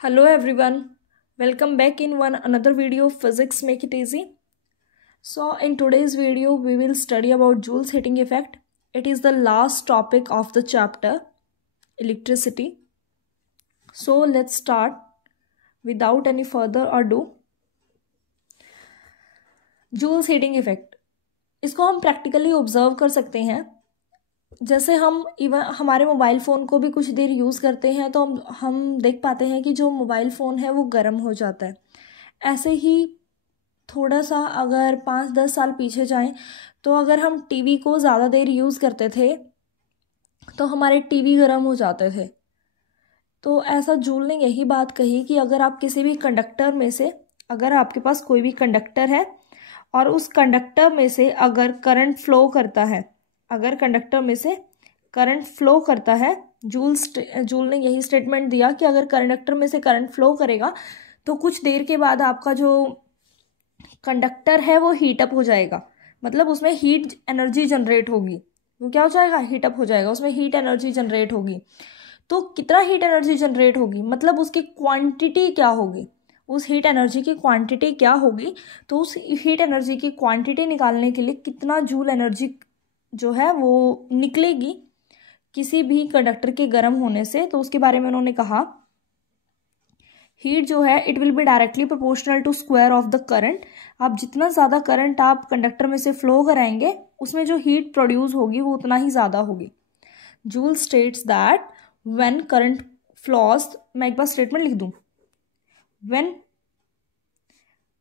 Hello everyone, welcome back in one another video of Physics Make It Easy. So in today's video we will study about Joule's heating effect. It is the last topic of the chapter electricity. So let's start without any further ado. Joule's heating effect, इसको हम practically observe कर सकते हैं. जैसे हम even हमारे mobile phone को भी कुछ देर यूज़ करते हैं तो हम देख पाते हैं कि जो मोबाइल फ़ोन है वो गर्म हो जाता है. ऐसे ही थोड़ा सा अगर 5-10 साल पीछे जाएं तो अगर हम टीवी को ज़्यादा देर यूज़ करते थे तो हमारे टीवी गर्म हो जाते थे. तो ऐसा जूल ने यही बात कही कि अगर आप किसी भी कंडक्टर में से, अगर आपके पास कोई भी कंडक्टर है और उस कंडक्टर में से अगर करंट फ्लो करता है, अगर कंडक्टर में से करंट फ्लो करता है, जूल ने यही स्टेटमेंट दिया कि अगर कंडक्टर में से करंट फ्लो करेगा तो कुछ देर के बाद आपका जो कंडक्टर है वो हीट अप हो जाएगा. मतलब उसमें हीट एनर्जी जनरेट होगी. वो क्या हो जाएगा? हीट अप हो जाएगा. उसमें हीट एनर्जी जनरेट होगी. तो कितना हीट एनर्जी जनरेट होगी, मतलब उसकी क्वांटिटी क्या होगी, उस हीट एनर्जी की क्वांटिटी क्या होगी. तो उस हीट एनर्जी की क्वांटिटी निकालने के लिए कितना जूल एनर्जी जो है वो निकलेगी किसी भी कंडक्टर के गर्म होने से, तो उसके बारे में उन्होंने कहा हीट जो है it will be directly proportional to square of the current. आप जितना ज़्यादा करंट आप कंडक्टर में से फ्लो कराएंगे उसमें जो हीट प्रोड्यूस होगी वो उतना ही ज़्यादा होगी. Joule states that when current flaws, मैं एक बार स्टेटमेंट लिख दूं, when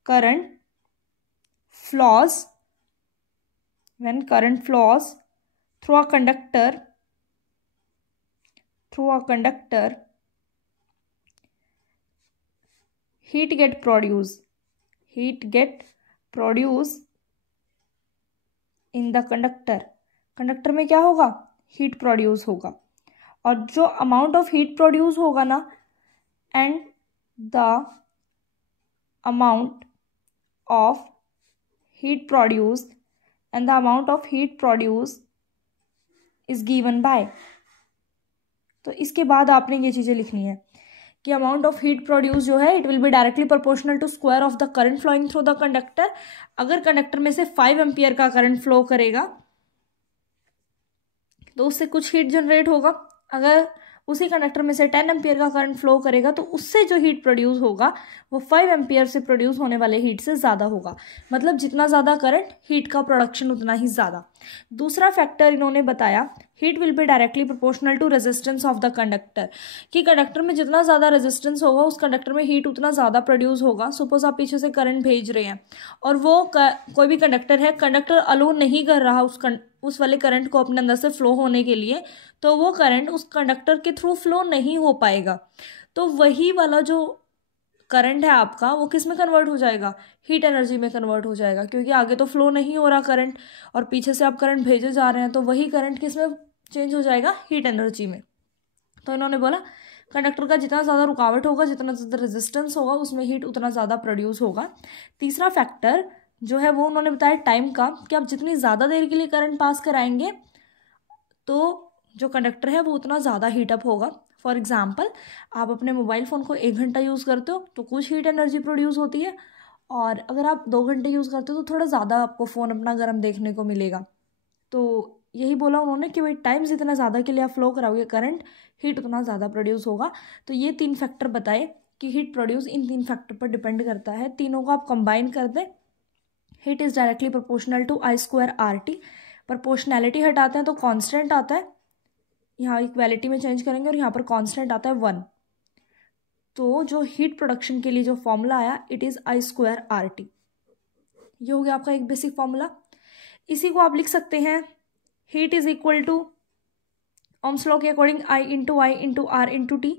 current flaws through a conductor heat get produced in the conductor में क्या होगा? हीट प्रोड्यूस होगा. और जो अमाउंट ऑफ हीट प्रोड्यूस होगा ना, and the amount of heat produced and the amount of heat produced is given by. तो इसके बाद आपने ये चीज़ें लिखनी है कि अमाउंट ऑफ हीट प्रोड्यूस जो है it will be directly proportional to square of the current flowing through the conductor. अगर कंडक्टर में से 5 एम्पियर का करंट फ्लो करेगा तो उससे कुछ हीट जनरेट होगा. अगर उसी कंडक्टर में से 10 एम्पियर का करंट फ्लो करेगा तो उससे जो हीट प्रोड्यूस होगा वो 5 एम्पियर से प्रोड्यूस होने वाले हीट से ज़्यादा होगा. मतलब जितना ज़्यादा करंट, हीट का प्रोडक्शन उतना ही ज़्यादा. दूसरा फैक्टर इन्होंने बताया heat will be directly proportional to resistance of the conductor, कि कंडक्टर में जितना ज़्यादा रेजिस्टेंस होगा उस कंडक्टर में हीट उतना ज़्यादा प्रोड्यूस होगा. सपोज आप पीछे से करंट भेज रहे हैं और वो कोई भी कंडक्टर है, कंडक्टर अलो नहीं कर रहा उस वाले करंट को अपने अंदर से फ्लो होने के लिए, तो वो करंट उस कंडक्टर के थ्रू फ्लो नहीं हो पाएगा. तो वही वाला जो करंट है आपका वो किस में कन्वर्ट हो जाएगा? हीट एनर्जी में कन्वर्ट हो जाएगा, क्योंकि आगे तो फ्लो नहीं हो रहा करंट और पीछे से आप करंट भेजे जा रहे हैं, तो वही करंट किस में चेंज हो जाएगा? हीट एनर्जी में. तो इन्होंने बोला कंडक्टर का जितना ज़्यादा रुकावट होगा, जितना ज़्यादा रेजिस्टेंस होगा, उसमें हीट उतना ज़्यादा प्रोड्यूस होगा. तीसरा फैक्टर जो है वो उन्होंने बताया टाइम का, कि आप जितनी ज़्यादा देर के लिए करंट पास कराएंगे तो जो कंडक्टर है वो उतना ज़्यादा हीटअप होगा. फॉर एग्जाम्पल, आप अपने मोबाइल फ़ोन को 1 घंटा यूज़ करते हो तो कुछ हीट एनर्जी प्रोड्यूस होती है, और अगर आप 2 घंटे यूज़ करते हो तो थोड़ा ज़्यादा आपको फ़ोन अपना गर्म देखने को मिलेगा. तो यही बोला उन्होंने कि भाई टाइम जितना ज़्यादा के लिए आप फ्लो कराओगे करंट, हीट उतना ज़्यादा प्रोड्यूस होगा. तो ये 3 फैक्टर बताए कि हीट प्रोड्यूस इन 3 फैक्टर पर डिपेंड करता है. तीनों को आप कंबाइन कर दें, heat is directly proportional to I²RT. Proportionality हटाते हैं तो कांस्टेंट आता है, यहाँ इक्वालिटी में चेंज करेंगे और यहाँ पर कांस्टेंट आता है 1. तो जो हीट प्रोडक्शन के लिए जो फॉर्मूला आया इट इज़ I²RT. ये हो गया आपका एक बेसिक फॉर्मूला. इसी को आप लिख सकते हैं heat is equal to Ohm's law के according I into R into T,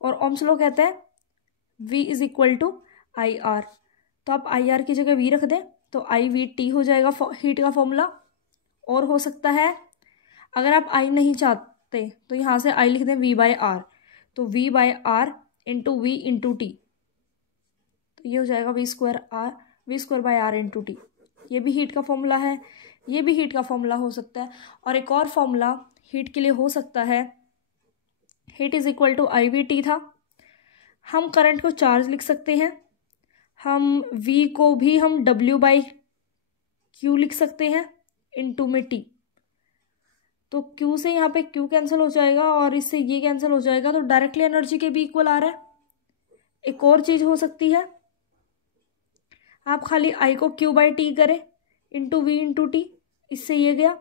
और ओम्स लॉ कहते हैं V is equal to IR. तो आप IR की जगह V रख दें तो IVT हो जाएगा हीट का फॉर्मूला. और हो सकता है अगर आप I नहीं चाहते तो यहाँ से I लिख दें V/R, तो V/R into V into T, तो ये हो जाएगा V²/R इंटू T. ये भी हीट का फॉर्मूला है, ये भी हीट का फॉर्मूला हो सकता है. और एक और फॉर्मूला हीट के लिए हो सकता है, heat is equal to IVT था, हम करंट को चार्ज लिख सकते हैं, हम V को भी हम W/Q लिख सकते हैं इनटू में T। तो Q से यहाँ पे Q कैंसिल हो जाएगा और इससे ये कैंसिल हो जाएगा, तो डायरेक्टली एनर्जी के भी इक्वल आ रहा है। एक और चीज हो सकती है, आप खाली I को Q/T करें इंटू V इंटू T, इससे ये गया।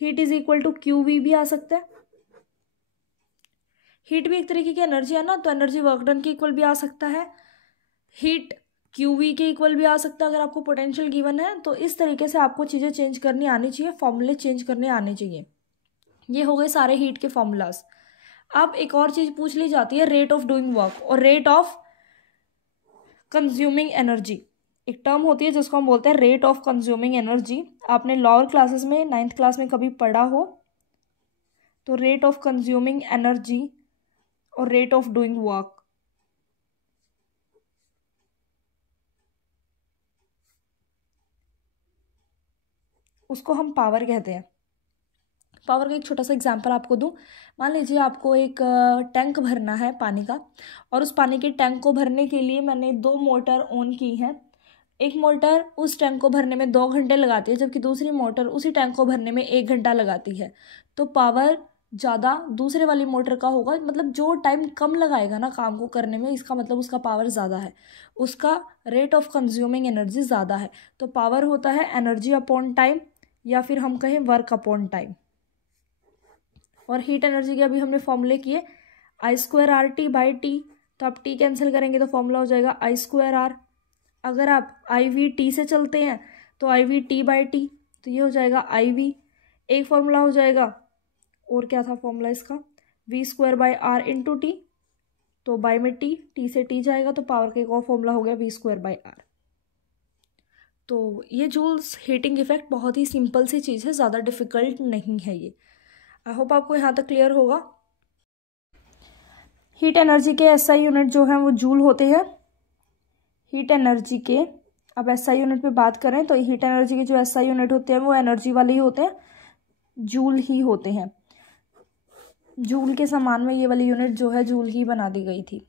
Heat is equal to QV भी आ सकता है। हीट भी एक तरीके की एनर्जी है ना, तो एनर्जी वर्क डन के इक्वल भी आ सकता है, हीट QV के इक्वल भी आ सकता है अगर आपको पोटेंशियल गिवन है। तो इस तरीके से आपको चीज़ें चेंज करनी आनी चाहिए, फॉर्मूले चेंज करने आने चाहिए। ये हो गए सारे हीट के फॉर्मूलाज। अब एक और चीज़ पूछ ली जाती है, रेट ऑफ डूइंग वर्क और रेट ऑफ कंज्यूमिंग एनर्जी। एक टर्म होती है जिसको हम बोलते हैं रेट ऑफ कंज्यूमिंग एनर्जी। आपने लोअर क्लासेस में 9th क्लास में कभी पढ़ा हो तो रेट ऑफ कंज्यूमिंग एनर्जी और रेट ऑफ डूइंग वर्क, उसको हम पावर कहते हैं। पावर का एक छोटा सा एग्जांपल आपको दूं। मान लीजिए आपको एक टैंक भरना है पानी का, और उस पानी के टैंक को भरने के लिए मैंने 2 मोटर ऑन की हैं। एक मोटर उस टैंक को भरने में 2 घंटे लगाती है, जबकि दूसरी मोटर उसी टैंक को भरने में 1 घंटा लगाती है। तो पावर ज़्यादा दूसरे वाली मोटर का होगा, मतलब जो टाइम कम लगाएगा ना काम को करने में, इसका मतलब उसका पावर ज़्यादा है, उसका रेट ऑफ कंज्यूमिंग एनर्जी ज़्यादा है। तो पावर होता है एनर्जी अपॉन टाइम, या फिर हम कहें वर्क अपॉन टाइम। और हीट एनर्जी के अभी हमने फॉर्मूले किए, I²RT/T, तो आप T कैंसिल करेंगे तो फॉर्मूला हो जाएगा I²R। अगर आप IV/T से चलते हैं तो IV/T/T, तो ये हो जाएगा IV। एक फॉर्मूला हो जाएगा, और क्या था फॉर्मूला इसका, V²/R इंटू T, तो बाय में T से T जाएगा, तो पावर का एक और फॉर्मूला हो गया V²/R। तो ये जूल्स हीटिंग इफेक्ट बहुत ही सिंपल सी चीज़ है, ज़्यादा डिफिकल्ट नहीं है ये। आई होप आपको यहाँ तक क्लियर होगा। हीट एनर्जी के SI यूनिट जो है वो जूल होते हैं। हीट एनर्जी के अब SI यूनिट पे बात करें तो हीट एनर्जी के जो SI यूनिट होते हैं वो एनर्जी वाले ही होते हैं, जूल ही होते हैं। जूल के समान में ये वाली यूनिट जो है जूल ही बना दी गई थी।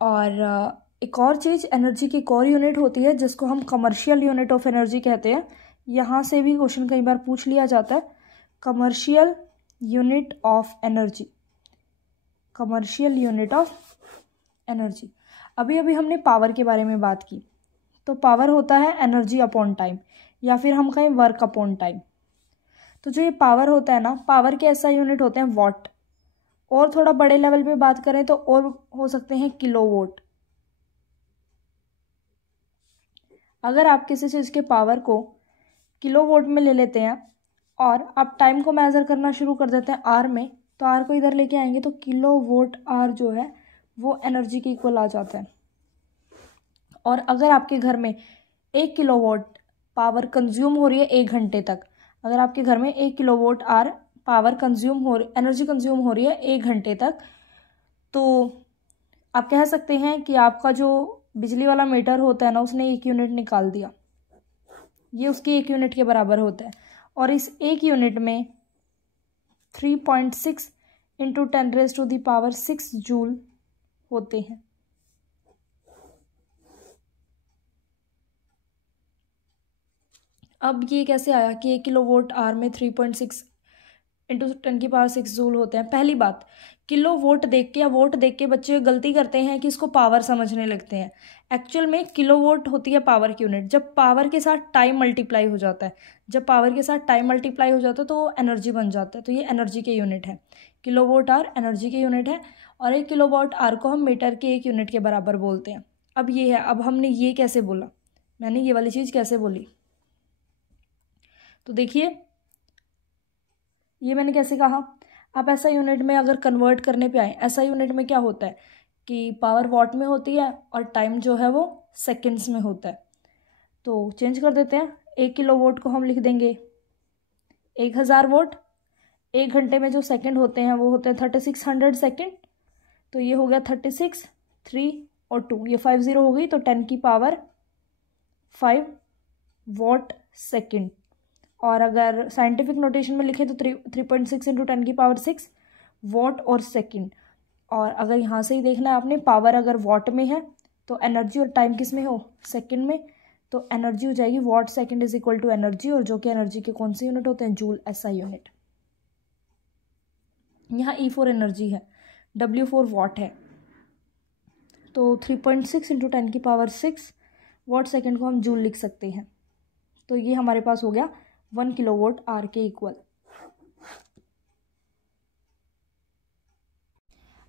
और एक और चीज़, एनर्जी की एक और यूनिट होती है जिसको हम कमर्शियल यूनिट ऑफ एनर्जी कहते हैं। यहाँ से भी क्वेश्चन कई बार पूछ लिया जाता है, commercial unit of energy, commercial unit of energy. अभी अभी हमने पावर के बारे में बात की, तो पावर होता है एनर्जी अपॉन टाइम, या फिर हम कहें वर्क अपॉन टाइम। तो जो ये पावर होता है ना, पावर के SI यूनिट होते हैं वॉट, और थोड़ा बड़े लेवल पे बात करें तो और हो सकते हैं किलोवोट। अगर आप किसी चीज़ के पावर को किलोवोट में ले लेते हैं और आप टाइम को मेज़र करना शुरू कर देते हैं आर में, तो आर को इधर लेके आएंगे तो किलोवोट आर जो है वो एनर्जी के इक्वल आ जाता है। और अगर आपके घर में 1 किलोवोट पावर कंज्यूम हो रही है 1 घंटे तक, अगर आपके घर में 1 किलोवोट आर पावर एनर्जी कंज्यूम हो रही है 1 घंटे तक, तो आप कह सकते हैं कि आपका जो बिजली वाला मीटर होता है ना, उसने 1 यूनिट निकाल दिया, ये उसकी 1 यूनिट के बराबर होता है। और इस 1 यूनिट में 3.6 इंटू 10⁻⁶ जूल होते हैं। अब ये कैसे आया कि 1 किलोवोट आर में 3.6 इंटू 10⁻⁶ जूल होते हैं। पहली बात, किलो वोट देख के या वोट देख के बच्चे गलती करते हैं कि इसको पावर समझने लगते हैं। एक्चुअल में किलो वोट होती है पावर की यूनिट, जब पावर के साथ टाइम मल्टीप्लाई हो जाता है, जब पावर के साथ टाइम मल्टीप्लाई हो जाता है तो एनर्जी बन जाता है। तो ये एनर्जी के यूनिट है, किलो वोट आर एनर्जी के यूनिट है, और 1 किलो वोट आर को हम मीटर के 1 यूनिट के बराबर बोलते हैं। अब ये है, अब हमने ये कैसे बोला, मैंने ये वाली चीज़ कैसे बोली, तो देखिए ये मैंने कैसे कहा। आप ऐसा यूनिट में अगर कन्वर्ट करने पे आए, ऐसा यूनिट में क्या होता है कि पावर वॉट में होती है और टाइम जो है वो सेकंड्स में होता है। तो चेंज कर देते हैं, 1 किलो वोट को हम लिख देंगे 1000 वोट। 1 घंटे में जो सेकंड होते हैं वो होते हैं 3600 सेकंड, तो ये हो गया 36, 3 और 2, ये 50 हो गई, तो 10⁵ वॉट सेकंड। और अगर साइंटिफिक नोटेशन में लिखे तो 3.6 इंटू 10⁶ वॉट और सेकंड। और अगर यहाँ से ही देखना है आपने, पावर अगर वॉट में है तो एनर्जी और टाइम किस में हो, सेकंड में, तो एनर्जी हो जाएगी watt second is equal to energy, और जो कि एनर्जी के कौन से यूनिट होते हैं, जूल एसआई यूनिट। यहाँ ई फॉर एनर्जी है, डब्ल्यू फॉर वॉट है, तो 3.6 इंटू 10⁶ वॉट सेकंड को हम जूल लिख सकते हैं। तो ये हमारे पास हो गया 1 किलोवाट आर के इक्वल।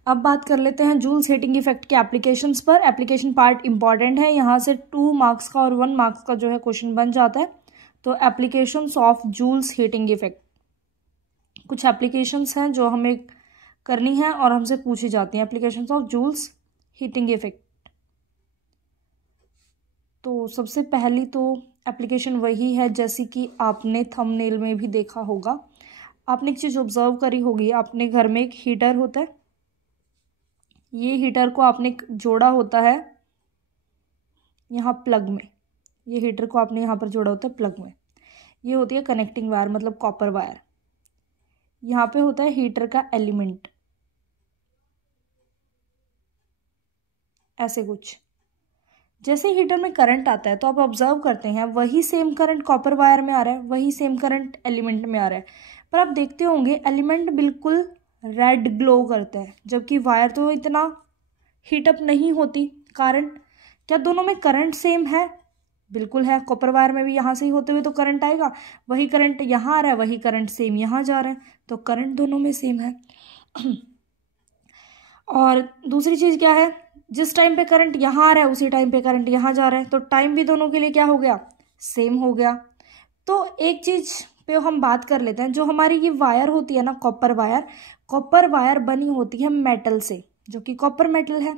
अब बात कर लेते हैं जूल्स हीटिंग इफेक्ट के एप्लीकेशंस पर। एप्लीकेशन पार्ट इंपॉर्टेंट है, यहाँ से 2 मार्क्स का और 1 मार्क्स का जो है क्वेश्चन बन जाता है। तो applications of Joule's heating effect, कुछ एप्लीकेशंस हैं जो हमें करनी है और हमसे पूछी जाती हैं। Applications of Joule's heating effect, तो सबसे पहली तो एप्लीकेशन वही है जैसे कि आपने थंबनेल में भी देखा होगा। आपने एक चीज़ ऑब्जर्व करी होगी, अपने घर में एक हीटर होता है, ये हीटर को आपने जोड़ा होता है यहाँ प्लग में, ये हीटर को आपने यहाँ पर जोड़ा होता है प्लग में। ये होती है कनेक्टिंग वायर, मतलब कॉपर वायर। यहाँ पे होता है हीटर का एलिमेंट, ऐसे कुछ। जैसे हीटर में करंट आता है तो आप ऑब्जर्व करते हैं वही सेम करंट कॉपर वायर में आ रहा है, वही सेम करंट एलिमेंट में आ रहा है, पर आप देखते होंगे एलिमेंट बिल्कुल रेड ग्लो करता है, जबकि वायर तो इतना हीटअप नहीं होती। कारण क्या दोनों में करंट सेम है? बिल्कुल है। कॉपर वायर में भी यहाँ से ही होते हुए तो करंट आएगा, वही करंट यहाँ आ रहा है, वही करंट सेम यहाँ जा रहा है, तो करंट दोनों में सेम है। और दूसरी चीज़ क्या है, जिस टाइम पे करंट यहाँ आ रहा है उसी टाइम पे करंट यहाँ जा रहा है, तो टाइम भी दोनों के लिए क्या हो गया, सेम हो गया। तो एक चीज़ पे हम बात कर लेते हैं, जो हमारी ये वायर होती है ना कॉपर वायर बनी होती है मेटल से, जो कि कॉपर मेटल है।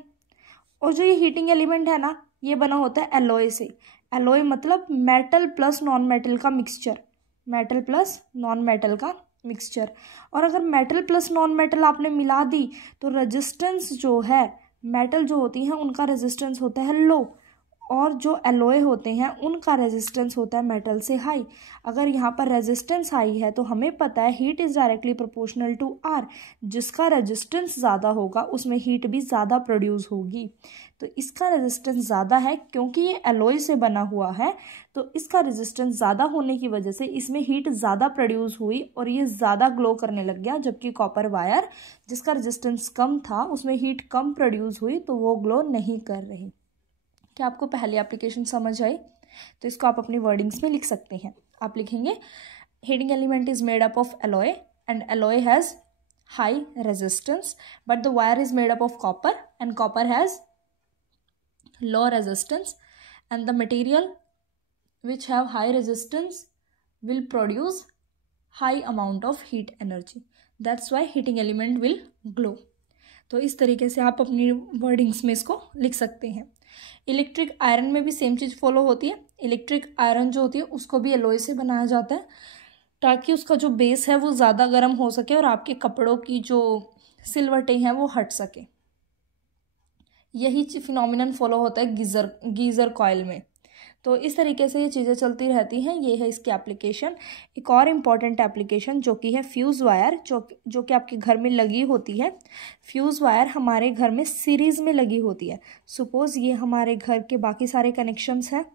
और जो ये हीटिंग एलिमेंट है ना, ये बना होता है एलॉय से। एलॉय मतलब मेटल प्लस नॉन मेटल का mixture, metal plus non metal का मिक्सचर। और अगर मेटल प्लस नॉन मेटल आपने मिला दी तो रेजिस्टेंस जो है, मेटल जो होती हैं उनका रेजिस्टेंस होता है लो, और जो एलॉय होते हैं उनका रेजिस्टेंस होता है मेटल से हाई। अगर यहाँ पर रेजिस्टेंस हाई है तो हमें पता है heat is directly proportional to R, जिसका रेजिस्टेंस ज़्यादा होगा उसमें हीट भी ज़्यादा प्रोड्यूस होगी। तो इसका रेजिस्टेंस ज़्यादा है क्योंकि ये एलॉय से बना हुआ है, तो इसका रेजिस्टेंस ज़्यादा होने की वजह से इसमें हीट ज़्यादा प्रोड्यूस हुई और ये ज़्यादा ग्लो करने लग गया। जबकि कॉपर वायर जिसका रेजिस्टेंस कम था उसमें हीट कम प्रोड्यूस हुई तो वो ग्लो नहीं कर रही। क्या आपको पहली एप्लीकेशन समझ आई? तो इसको आप अपनी वर्डिंग्स में लिख सकते हैं। आप लिखेंगे heating element is made up of alloy and alloy has high resistance but the wire is made up of copper and copper has low resistance and the material which have high resistance will produce high amount of heat energy. That's why heating element will glow. तो इस तरीके से आप अपनी wordings में इसको लिख सकते हैं। इलेक्ट्रिक आयरन में भी सेम चीज़ फॉलो होती है। इलेक्ट्रिक आयरन जो होती है उसको भी एलॉय से बनाया जाता है ताकि उसका जो बेस है वो ज़्यादा गर्म हो सके और आपके कपड़ों की जो सिलवटें हैं वो हट सके। यही फिनोमिनन फॉलो होता है गीज़र कॉइल में। तो इस तरीके से ये चीज़ें चलती रहती हैं। ये है इसकी एप्लीकेशन। एक और इम्पॉर्टेंट एप्लीकेशन जो कि है फ्यूज़ वायर, जो कि आपके घर में लगी होती है। फ्यूज़ वायर हमारे घर में सीरीज़ में लगी होती है। सपोज़ ये हमारे घर के बाकी सारे कनेक्शंस हैं,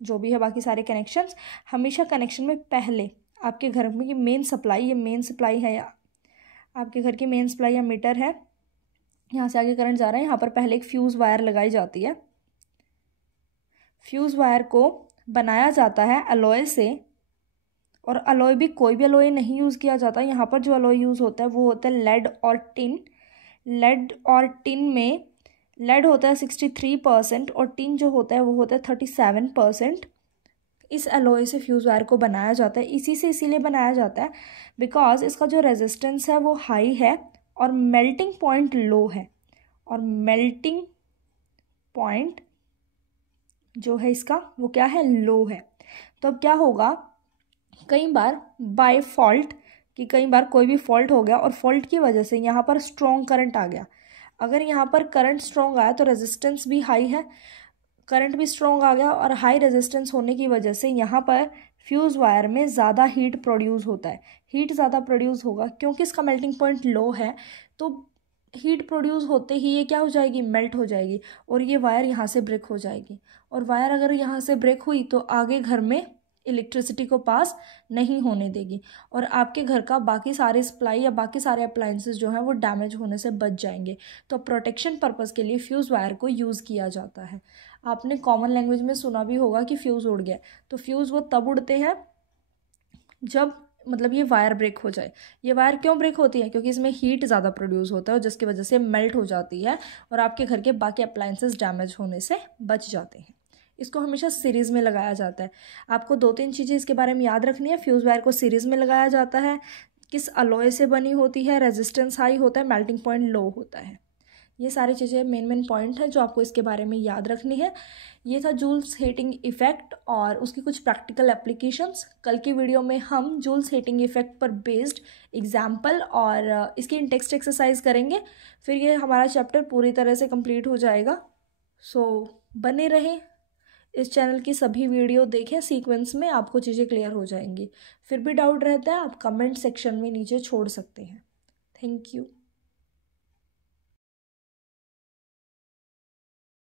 जो भी है बाकी सारे कनेक्शंस, हमेशा कनेक्शन में पहले आपके घर में ये मेन सप्लाई है या आपके घर की मेन सप्लाई या मीटर है, यहाँ से आगे करंट जा रहा है, यहाँ पर पहले एक फ्यूज़ वायर लगाई जाती है। फ्यूज़ वायर को बनाया जाता है अलॉय से, और अलॉय भी कोई भी अलॉय नहीं यूज़ किया जाता। यहाँ पर जो अलॉय यूज़ होता है वो होता है लेड और टिन। लेड और टिन में लेड होता है 63% और टिन जो होता है वो होता है 37%। इस अलॉय से फ्यूज़ वायर को बनाया जाता है। इसीलिए बनाया जाता है बिकॉज इसका जो रेजिस्टेंस है वो हाई है और मेल्टिंग पॉइंट लो है, और मेल्टिंग पॉइंट जो है इसका वो क्या है, लो है। तो अब क्या होगा, कई बार बाय फॉल्ट कि कई बार कोई भी फॉल्ट हो गया और फॉल्ट की वजह से यहाँ पर स्ट्रॉन्ग करंट आ गया। अगर यहाँ पर करंट स्ट्रॉन्ग आया तो रेजिस्टेंस भी हाई है, करंट भी स्ट्रॉन्ग आ गया, और हाई रेजिस्टेंस होने की वजह से यहाँ पर फ्यूज़ वायर में ज़्यादा हीट प्रोड्यूस होता है। हीट ज़्यादा प्रोड्यूस होगा क्योंकि इसका मेल्टिंग पॉइंट लो है, तो हीट प्रोड्यूस होते ही ये क्या हो जाएगी, मेल्ट हो जाएगी और ये वायर यहाँ से ब्रेक हो जाएगी। और वायर अगर यहाँ से ब्रेक हुई तो आगे घर में इलेक्ट्रिसिटी को पास नहीं होने देगी और आपके घर का बाकी सारे सप्लाई या बाकी सारे अप्लायंसेस जो हैं वो डैमेज होने से बच जाएंगे। तो प्रोटेक्शन पर्पज़ के लिए फ्यूज़ वायर को यूज़ किया जाता है। आपने कॉमन लैंग्वेज में सुना भी होगा कि फ्यूज़ उड़ गया, तो फ्यूज़ वो तब उड़ते हैं जब मतलब ये वायर ब्रेक हो जाए। ये वायर क्यों ब्रेक होती है, क्योंकि इसमें हीट ज़्यादा प्रोड्यूस होता है और जिसकी वजह से मेल्ट हो जाती है और आपके घर के बाकी अप्लायंसेस डैमेज होने से बच जाते हैं। इसको हमेशा सीरीज़ में लगाया जाता है। आपको 2-3 चीज़ें इसके बारे में याद रखनी है। फ्यूज़ वायर को सीरीज़ में लगाया जाता है, किस अलॉय से बनी होती है, रेजिस्टेंस हाई होता है, मेल्टिंग पॉइंट लो होता है। ये सारी चीज़ें मेन पॉइंट हैं जो आपको इसके बारे में याद रखनी है। ये था जूल्स हीटिंग इफ़ेक्ट और उसकी कुछ प्रैक्टिकल एप्लीकेशंस। कल की वीडियो में हम जूल्स हीटिंग इफ़ेक्ट पर बेस्ड एग्जाम्पल और इसकी टेक्स्ट एक्सरसाइज करेंगे, फिर ये हमारा चैप्टर पूरी तरह से कंप्लीट हो जाएगा। सो बने रहें, इस चैनल की सभी वीडियो देखें सीक्वेंस में, आपको चीज़ें क्लियर हो जाएंगी। फिर भी डाउट रहता है आप कमेंट सेक्शन में नीचे छोड़ सकते हैं। Thank you.